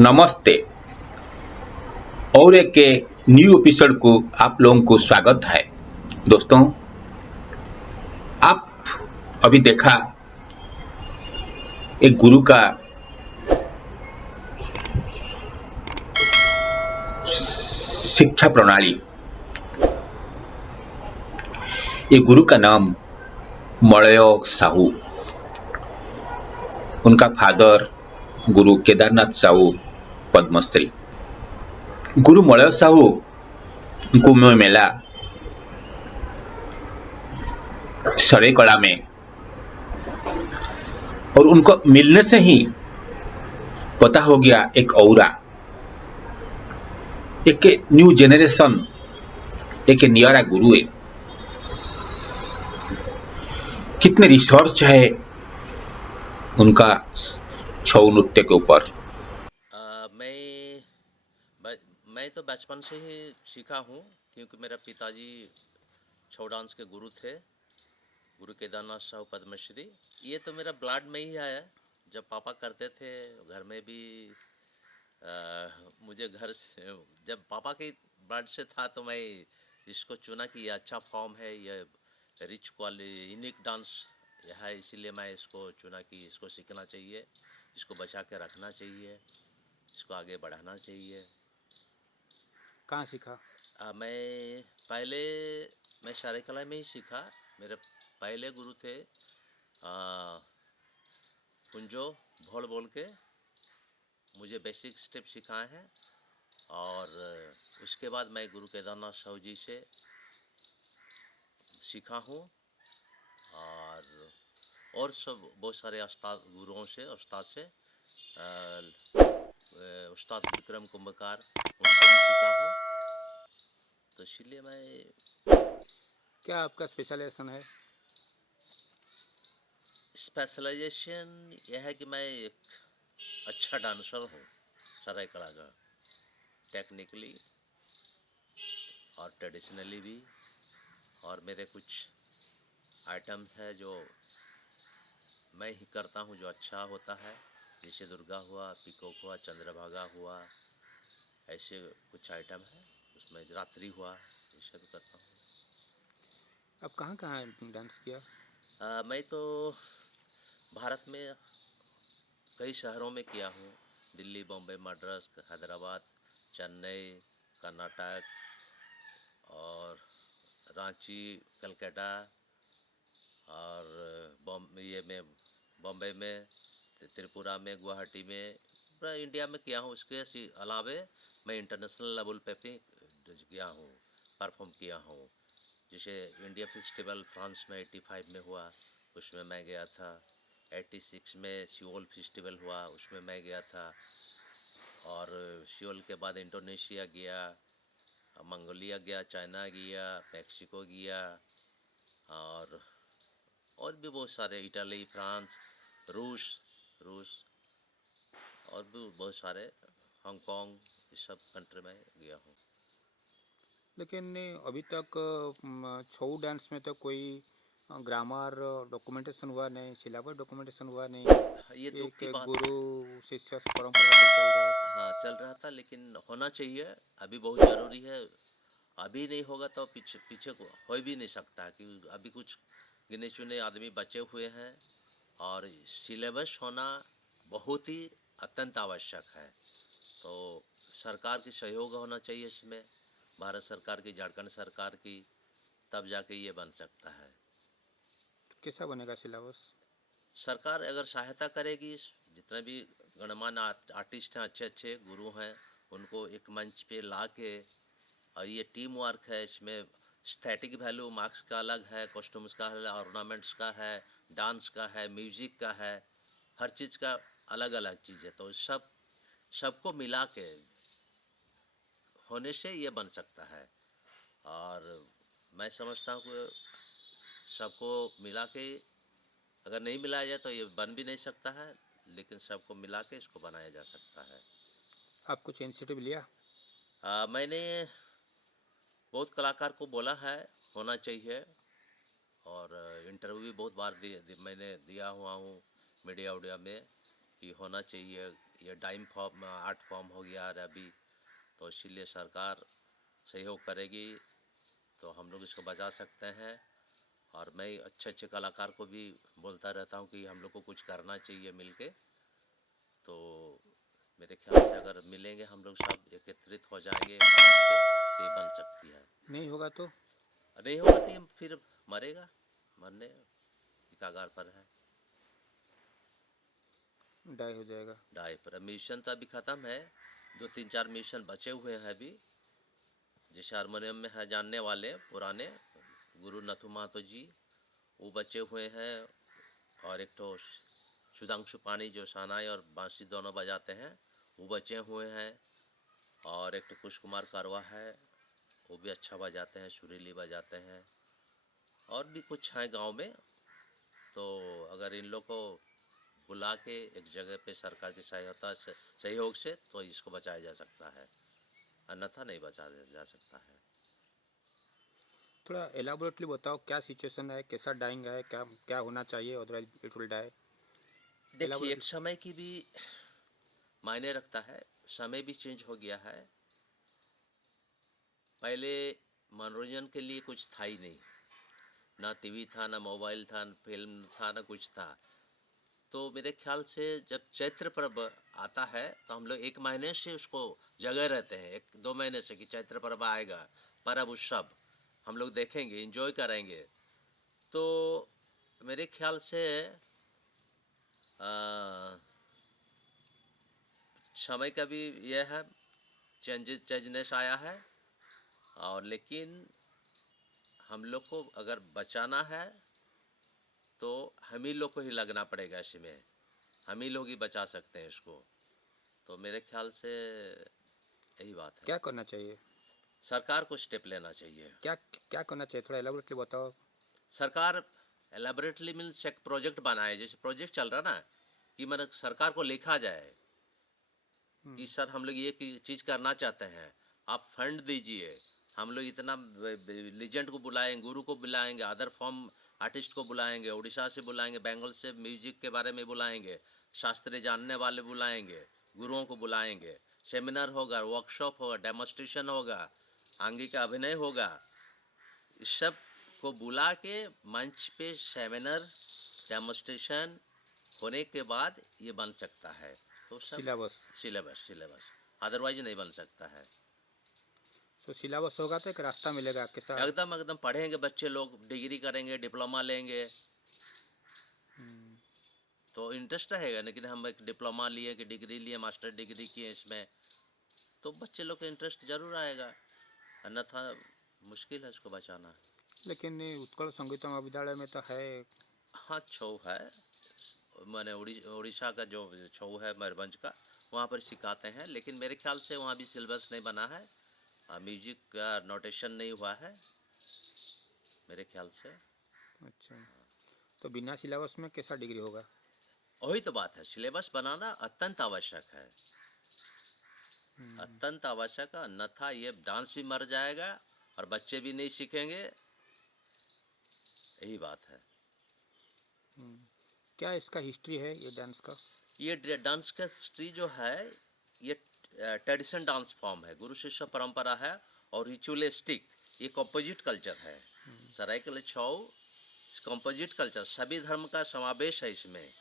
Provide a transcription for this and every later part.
नमस्ते। और एक के न्यू एपिसोड को आप लोगों को स्वागत है। दोस्तों, आप अभी देखा एक गुरु का शिक्षा प्रणाली। ये गुरु का नाम मलय साहू, उनका फादर गुरु केदारनाथ साहू पद्मश्री। गुरु मलय साहू को मैं मिला सरेकला में, और उनको मिलने से ही पता हो गया एक औरा, एक न्यू जेनरेशन, एक नियारा गुरु है। कितने रिसर्च है उनका छऊ नृत्य के ऊपर। मैं तो बचपन से ही सीखा हूँ, क्योंकि मेरा पिताजी छऊ डांस के गुरु थे, गुरु केदारनाथ साहू पद्मश्री। ये तो मेरा ब्लड में ही आया। जब पापा करते थे घर में भी, मुझे घर से, जब पापा के ब्लड से था तो मैं इसको चुना कि ये अच्छा फॉर्म है, ये रिच क्वालिटी यूनिक डांस है, इसीलिए मैं इसको चुना कि इसको सीखना चाहिए, इसको बचा के रखना चाहिए, इसको आगे बढ़ाना चाहिए। कहाँ सीखा? मैं सरायकला में ही सीखा। मेरे पहले गुरु थे कुंजो भोल बोल के, मुझे बेसिक स्टेप सिखाए हैं। और उसके बाद मैं गुरु केदारनाथ साहू जी से सीखा हूँ, और सब बहुत सारे उस्ताद गुरुओं से, उस्ताद विक्रम कुंभकार, उनसे भी सीखा हूँ। तो इसीलिए मैं। क्या आपका स्पेशलाइजेशन है? स्पेशलाइजेशन यह है कि मैं एक अच्छा डांसर हूँ, सरायकला का, टेक्निकली और ट्रेडिशनली भी। और मेरे कुछ आइटम्स है जो मैं ही करता हूँ, जो अच्छा होता है, जैसे दुर्गा हुआ, पीकॉक हुआ, चंद्रभागा हुआ, ऐसे कुछ आइटम है। उसमें रात्रि हुआ, ये सब करता हूँ। अब कहाँ कहाँ डांस किया? मैं तो भारत में कई शहरों में किया हूँ। दिल्ली, बॉम्बे, मद्रास, हैदराबाद, चेन्नई, कर्नाटक, और रांची, कलकत्ता, और बॉम्बे में, त्रिपुरा में, गुवाहाटी में, पूरा इंडिया में किया हूँ। उसके अलावे मैं इंटरनेशनल लेवल पे भी गया हूँ, परफॉर्म किया हूँ। जैसे इंडिया फेस्टिवल फ्रांस में 85 में हुआ, उसमें मैं गया था। 86 में सियोल फेस्टिवल हुआ, उसमें मैं गया था। और सियोल के बाद इंडोनेशिया गया, मंगोलिया गया, चाइना गया, मैक्सिको गया, और भी बहुत सारे, इटली, फ्रांस, रूस और भी बहुत सारे, हांगकांग, ये सब कंट्री में गया हूँ। लेकिन अभी तक छऊ डांस में तो कोई ग्रामर डॉक्यूमेंटेशन हुआ नहीं, सिलेबस डॉक्यूमेंटेशन हुआ नहीं। ये दुख की एक बात। गुरु शिष्य परंपरा से चल रहा है। हाँ, चल रहा था, लेकिन होना चाहिए, अभी बहुत ज़रूरी है। अभी नहीं होगा तो पीछे पीछे को हो भी नहीं सकता, कि अभी कुछ गिने चुने आदमी बचे हुए हैं, और सिलेबस होना बहुत ही अत्यंत आवश्यक है। तो सरकार की सहयोग होना चाहिए इसमें, भारत सरकार की, झारखंड सरकार की, तब जाके ये बन सकता है। तो कैसा बनेगा सिलेबस? सरकार अगर सहायता करेगी, जितने भी गणमान्य आर्टिस्ट हैं, अच्छे अच्छे गुरु हैं, उनको एक मंच पे ला के, और ये टीम वर्क है, इसमें स्थेटिक वैल्यू, मार्क्स का अलग है, कॉस्ट्यूम्स का है, ऑर्नामेंट्स का है, डांस का है, म्यूजिक का है, हर चीज़ का अलग अलग चीज़ है। तो सबको मिला के होने से ये बन सकता है। और मैं समझता हूँ कि सबको मिला के अगर नहीं मिलाया जाए तो ये बन भी नहीं सकता है, लेकिन सबको मिला के इसको बनाया जा सकता है। आप कुछ इनिशिएटिव लिया? मैंने बहुत कलाकार को बोला है होना चाहिए, और इंटरव्यू भी बहुत बार मैंने दिया हुआ हूँ मीडिया उडिया में, कि होना चाहिए। ये डाइम फॉर्म आर्ट फॉर्म हो गया है अभी, तो इसीलिए सरकार सहयोग करेगी तो हम लोग इसको बचा सकते हैं। और मैं अच्छे अच्छे कलाकार को भी बोलता रहता हूँ कि हम लोग को कुछ करना चाहिए मिलके। तो मेरे ख्याल से अगर मिलेंगे हम लोग सब एकत्रित हो जाएंगे तो ये बन सकती है। नहीं होगा तो नहीं होगा तो ये फिर मरेगा, मरने की कगार पर है, डाई हो जाएगा। डाई पर। मिशन तो अभी ख़त्म है, 2-3-4 मिशन बचे हुए हैं अभी। जैसे हारमोनियम में है जानने वाले पुराने गुरु नथु महतो जी, वो बचे हुए हैं। और एक तो सुधांशु पानी जो शहनाई और बांसुरी दोनों बजाते हैं, वो बचे हुए हैं। और एक तो कुश कुमार कारवा है, वो भी अच्छा बजाते हैं, सुरीली बजाते हैं। और भी कुछ हैं गांव में। तो अगर इन लोग को बुला के एक जगह पे सरकार की सहायता से, सहयोग से, तो इसको बचाया जा सकता है, अन्यथा नहीं बचाया जा सकता है। थोड़ा एलाबोरेटली बताओ क्या सिचुएशन है, कैसा डाइंग है, क्या क्या होना चाहिए, अदरवाइज इट विल डाई। देखिए, एक एलाबोरेटली। समय की भी मायने रखता है, समय भी चेंज हो गया है। पहले मनोरंजन के लिए कुछ था ही नहीं, ना टीवी था, ना मोबाइल था, ना फिल्म था, ना कुछ था। तो मेरे ख्याल से जब चैत्र पर्व आता है तो हम लोग 1 महीने से उसको जगह रहते हैं, 1-2 महीने से कि चैत्र पर्व आएगा, पर्व उत्सव हम लोग देखेंगे, एंजॉय करेंगे। तो मेरे ख्याल से आ, समय का भी यह है, चेंजनेस आया है। और लेकिन हम लोग को अगर बचाना है तो हम ही लोग को ही लगना पड़ेगा इसमें, हम ही लोग ही बचा सकते हैं इसको। तो मेरे ख्याल से यही बात है, क्या करना चाहिए, सरकार को स्टेप लेना चाहिए। क्या क्या करना चाहिए, थोड़ा एलाबोरेटली बताओ। सरकार एलेबोरेटली मीन्स एक प्रोजेक्ट बनाए, जैसे प्रोजेक्ट चल रहा ना, कि मतलब सरकार को लिखा जाए कि सर हम लोग ये चीज़ करना चाहते हैं, आप फंड दीजिए। हम लोग इतना लीजेंड को बुलाएंगे, गुरु को बुलाएंगे, अदर फॉर्म आर्टिस्ट को बुलाएंगे, उड़ीसा से बुलाएंगे, बंगाल से म्यूजिक के बारे में बुलाएंगे, शास्त्रीय जानने वाले बुलाएंगे, गुरुओं को बुलाएंगे, सेमिनार होगा, वर्कशॉप होगा, डेमोस्ट्रेशन होगा, आंगी का अभिनय होगा। इस सब को बुला के मंच पे सेमिनार डेमोस्ट्रेशन होने के बाद ये बन सकता है। तो सब सिलेबस। सिलेबस अदरवाइज नहीं बन सकता है। तो सिलेबस होगा तो एक रास्ता मिलेगा कैसा। एकदम एकदम पढ़ेंगे बच्चे लोग, डिग्री करेंगे, डिप्लोमा लेंगे, तो इंटरेस्ट रहेगा। लेकिन हम एक डिप्लोमा लिए कि डिग्री लिए, मास्टर डिग्री किए इसमें, तो बच्चे लोग का इंटरेस्ट जरूर आएगा, अन्यथा मुश्किल है इसको बचाना। लेकिन ये उत्कल संगीत महाविद्यालय में तो है। हाँ, छऊ है, मैंने उड़ीसा का जो छऊ है मयूरभंज का, वहाँ पर सिखाते हैं। लेकिन मेरे ख्याल से वहाँ भी सिलेबस नहीं बना है, म्यूजिक का नोटेशन नहीं हुआ है मेरे ख्याल से। अच्छा, तो बिना सिलेबस में कैसा डिग्री होगा। वही तो बात है, सिलेबस बनाना अत्यंत आवश्यक है, अत्यंत आवश्यक है, अन्यथा ये डांस भी मर जाएगा और बच्चे भी नहीं सीखेंगे, यही बात है। क्या इसका हिस्ट्री है ये डांस का। ये डांस का हिस्ट्री जो है, ये ट्रेडिशन डांस फॉर्म है, गुरु शिष्य परंपरा है और रिचुअलिस्टिक, ये कंपोजिट कल्चर है। सरायकला छऊ कंपोजिट कल्चर, सभी धर्म का समावेश है इसमें।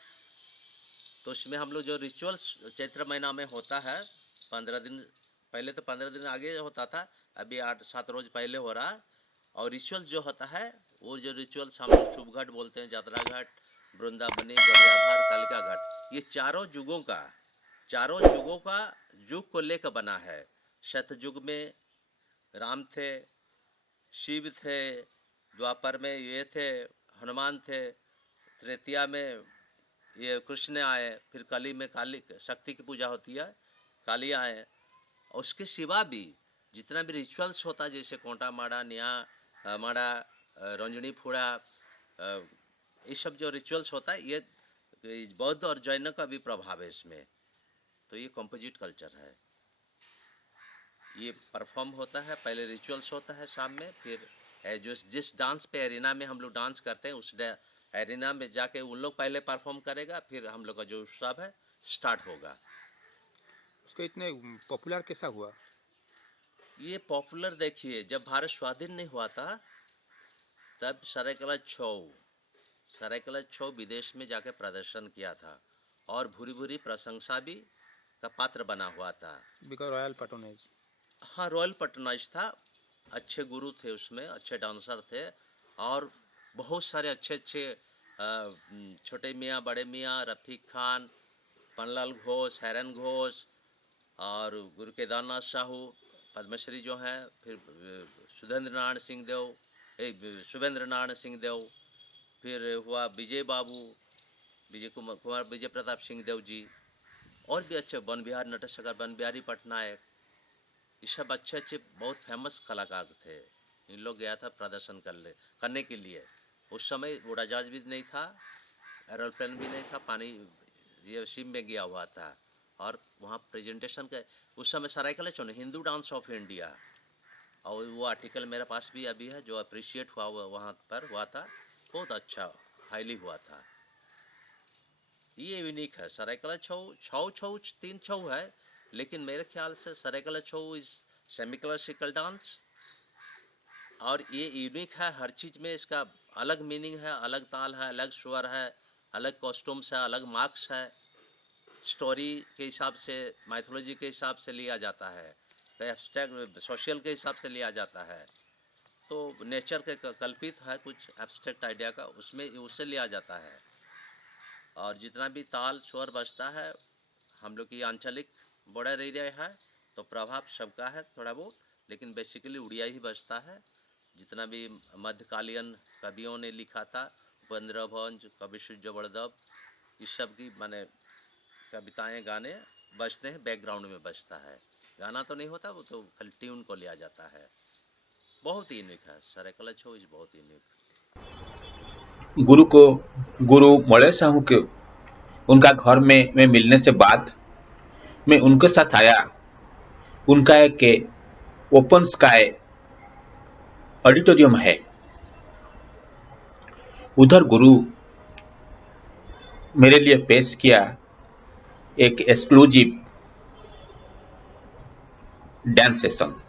तो इसमें हम लोग जो रिचुअल्स चैत्र महीना में होता है, 15 दिन पहले, तो 15 दिन आगे होता था, अभी 8-7 रोज पहले हो रहा। और रिचुअल्स जो होता है, वो जो रिचुअल्स हम लोग शुभ घाट बोलते हैं, यात्रा घाट, वृंदावनी, गौरियाभार, कालिका घाट, ये चारों युगों का युग को लेकर बना है। सतयुग में राम थे, शिव थे, द्वापर में ये थे, हनुमान थे, त्रेतिया में ये कृष्ण आए, फिर कली में काली शक्ति की पूजा होती है, काली आए। और उसके सिवा भी जितना भी रिचुअल्स होता है, जैसे कोंटा माड़ा, निया माड़ा, रंजनी फूड़ा, ये सब जो रिचुअल्स होता है, ये बौद्ध और जैन का भी प्रभाव है इसमें। तो ये कंपोजिट कल्चर है, ये परफॉर्म होता है, पहले रिचुअल्स होता है शाम में, फिर जो जिस डांस पे एरिना में हम लोग डांस करते हैं, उस एरिना में जाके उन लोग पहले परफॉर्म करेगा, फिर हम लोग का जो उत्सव है स्टार्ट होगा। उसके इतने पॉपुलर कैसा हुआ? ये पॉपुलर देखिए, जब भारत स्वाधीन नहीं हुआ था तब सरायकला छौ विदेश में जाके प्रदर्शन किया था और भूरी भूरी प्रशंसा भी का पात्र बना हुआ था। Because royal patronage. हाँ, रॉयल पैट्रोनाइज था, अच्छे गुरु थे उसमें, अच्छे डांसर थे और बहुत सारे अच्छे अच्छे छोटे मियाँ बड़े मियाँ, रफ़ीक खान, पन्नालाल घोष, हैरन घोष और गुरु केदारनाथ साहू पद्मश्री जो हैं, फिर शुभेंद्र नारायण सिंह देव, फिर हुआ विजय कुमार विजय प्रताप सिंह देव जी, और भी अच्छे नटशेखर वन बिहारी पटनायक, ये सब अच्छे अच्छे बहुत फेमस कलाकार थे। इन लोग गया था प्रदर्शन करने के लिए। उस समय उड़ाजहाज भी नहीं था, एरोप्लेन भी नहीं था, पानी ये शिप में गया हुआ था और वहाँ प्रेजेंटेशन का उस समय सरायकला छौ हिंदू डांस ऑफ इंडिया, और वो आर्टिकल मेरे पास भी अभी है जो अप्रिशिएट हुआ वहाँ पर हुआ था, बहुत अच्छा हाईली हुआ था। ये यूनिक है सरायकला छौ तीन छौ है, लेकिन मेरे ख्याल से सरायकला छौ इज सेमी क्लासिकल डांस और ये यूनिक है। हर चीज़ में इसका अलग मीनिंग है, अलग ताल है, अलग स्वर है, अलग कॉस्ट्यूम्स है, अलग मार्क्स है, स्टोरी के हिसाब से, माइथोलॉजी के हिसाब से लिया जाता है, एब्स्ट्रैक्ट सोशल के हिसाब से लिया जाता है, तो नेचर के कल्पित है कुछ एब्स्ट्रैक्ट आइडिया का, उसमें उससे लिया जाता है। और जितना भी ताल स्वर बजता है, हम लोग की आंचलिक बॉर्डर एरिया है तो प्रभाव सबका है थोड़ा बहुत, लेकिन बेसिकली उड़िया ही बजता है। जितना भी मध्यकालीन कवियों ने लिखा था, उपेंद्र भंज, कवि सूर्य वर्धव, इस सब की माने कविताएं गाने बजते हैं, बैकग्राउंड में बजता है, गाना तो नहीं होता, वो तो खाली ट्यून को लिया जाता है। बहुत ही यूनिक है सरायकला छौ, इज बहुत यूनिक। गुरु मलय साहू के उनका घर में मिलने से बाद मैं उनके साथ आया। उनका एक ओपन स्काई ऑडिटोरियम है, उधर गुरु मेरे लिए पेश किया एक exclusive dance session.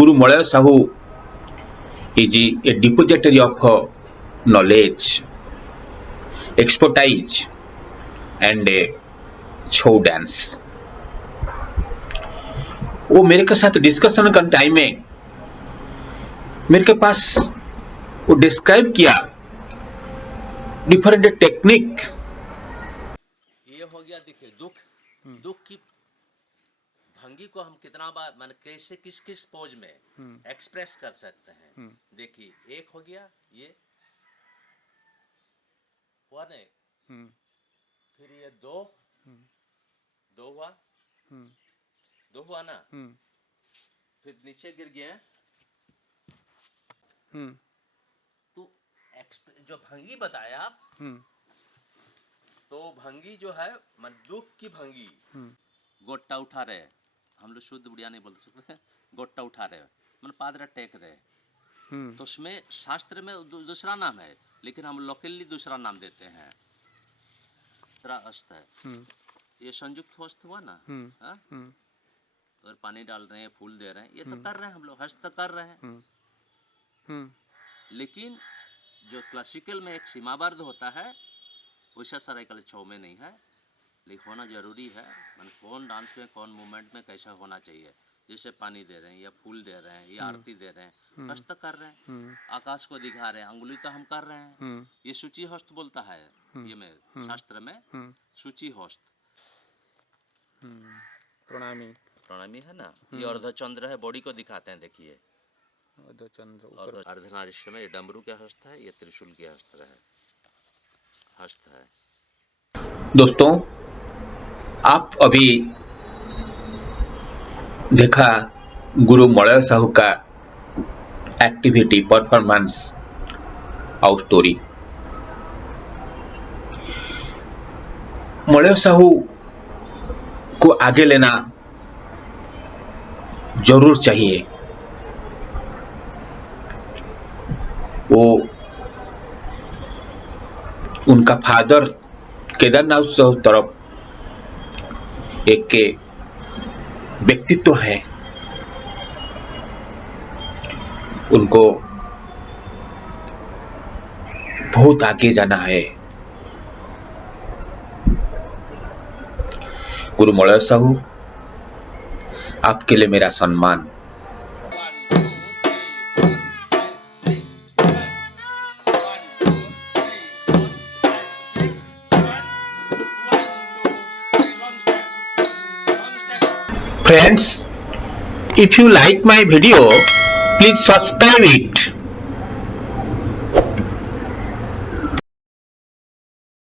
Guru Malaya Sahu is a depository of knowledge, expertise, and Chhau dance. वो मेरे के साथ डिस्कशन का टाइम में मेरे के पास वो डिस्क्राइब किया डिफरेंट टेक्निक। ये हो गया, देखिए दुख की भंगी को हम कितना बार मान कैसे किस किस पोज में एक्सप्रेस कर सकते हैं। देखिए एक हो गया ये हुआ नहीं, फिर ये दो हुआ ना, फिर नीचे गिर गया। तो जो भंगी बताया तो भंगी जो है मन दुख की भंगी, गोट्टा उठा रहे, हम लोग शुद्ध उड़िया नहीं बोल सकते, गोट्टा उठा रहे मन पादरा टेक रहे। तो उसमें शास्त्र में दूसरा नाम है, लेकिन हम लोकली दूसरा नाम देते हैं। हस्त है ये संयुक्त हस्त हुआ ना, और पानी डाल रहे हैं, फूल दे रहे हैं, ये तो कर रहे हैं हम लोग, हस्त कर रहे हैं। लेकिन जो क्लासिकल में एक सीमाबद्ध होता है वैसा सराइकल छौ में नहीं है, लेकिन होना जरूरी है। मतलब कौन डांस में कौन मूवमेंट में कैसा होना चाहिए, जैसे पानी दे रहे हैं या फूल दे रहे हैं या आरती दे रहे हैं, हस्त कर रहे हैं, आकाश को दिखा रहे हैं, अंगुली तो हम कर रहे हैं। ये सूची हस्त बोलता है, ये में शास्त्र में सूची हस्त। प्रणामी है ना, ये अर्धचंद्र है, बॉडी को दिखाते हैं। देखिए और अर्धनारीश्वर में ये डमरू के हस्त है, ये त्रिशूल के हस्त है। दोस्तों, आप अभी देखा गुरु मलय साहू का एक्टिविटी, परफॉर्मेंस और स्टोरी। मलय साहू को आगे लेना जरूर चाहिए। वो उनका फादर केदारनाथ साहू तरफ एक व्यक्तित्व है, उनको बहुत आगे जाना है। गुरु मलय साहू, आपके लिए मेरा सम्मान। Friends, if you like my video, please subscribe it.